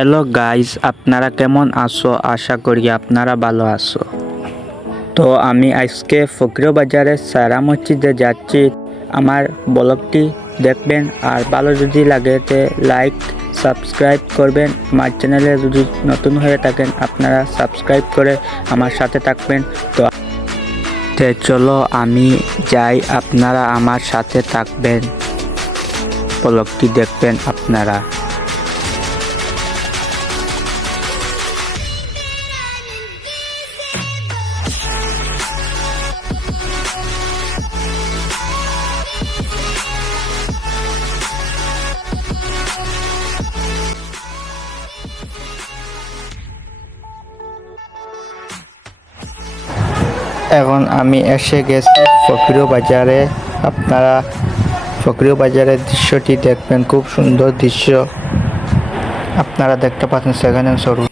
Hello guys, আপনারা কেমন আছো? আশা করি আপনারা ভালো আছো। তো আমি আজকে ফকির বাজারে সারা মসজিদে যাচ্ছি। আমার ব্লগটি দেখবেন, আর ভালো যদি লাগে তে লাইক সাবস্ক্রাইব করবেন। আমার চ্যানেলে যদি নতুন হয়ে থাকেন আপনারা সাবস্ক্রাইব করে আমার সাথে থাকবেন। তো চলো আমি যাই, আপনারা আমার সাথে থাকবেন, ব্লগটি দেখবেন আপনারা। এখন আমি এসে গেছি ফকির বাজারে। আপনারা ফকির বাজারের দৃশ্যটি দেখবেন, খুব সুন্দর দৃশ্য আপনারা দেখতে পাচ্ছেন। সেখানে শোরুম,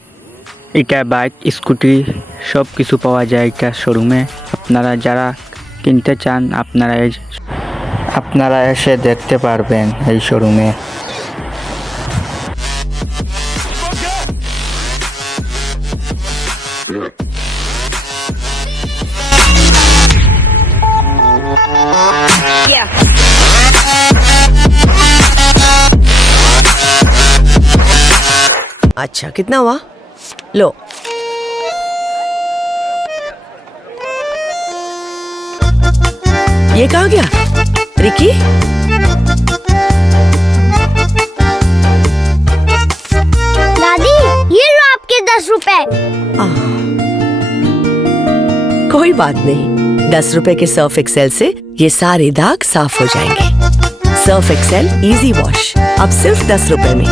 এটা বাইক স্কুটি সব কিছু পাওয়া যায় এটা শোরুমে। আপনারা যারা কিনতে চান আপনারা এসে দেখতে পারবেন এই শোরুমে। अच्छा, कितना हुआ? लो। ये कहाँ गया? रिकी? दादी, ये लो आपके 10 रुपए। कोई बात नहीं, 10 रुपए के सर्फ एक्सेल से ये सारे दाग साफ हो जाएंगे। सर्फ एक्सेल इजी वॉश अब सिर्फ 10 रुपए में।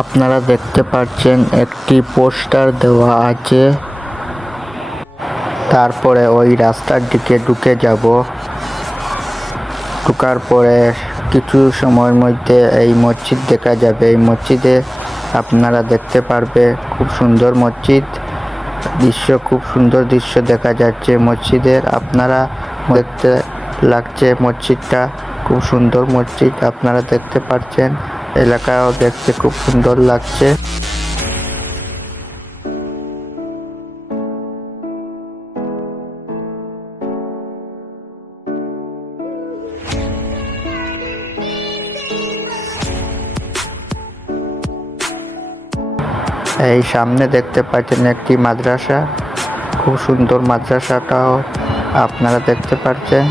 আপনারা দেখতে পাচ্ছেন একটি পোস্টার দেওয়া আছে। তারপরে ওই রাস্তার দিকে ঢুকে যাব। ঢোকার পরে কিছু সময়ের মধ্যে এই মসজিদ দেখা যাবে। এই মসজিদে আপনারা দেখতে পারবে, খুব সুন্দর মসজিদ দৃশ্য, খুব সুন্দর দৃশ্য দেখা যাচ্ছে মসজিদের। আপনারা দেখতে লাগছে মসজিদটা খুব সুন্দর মসজিদ, আপনারা দেখতে পাচ্ছেন। এলাকাও দেখতে খুব সুন্দর লাগছে। এই সামনে দেখতে পাচ্ছেন একটি মাদ্রাসা, খুব সুন্দর মাদ্রাসাটাও আপনারা দেখতে পাচ্ছেন।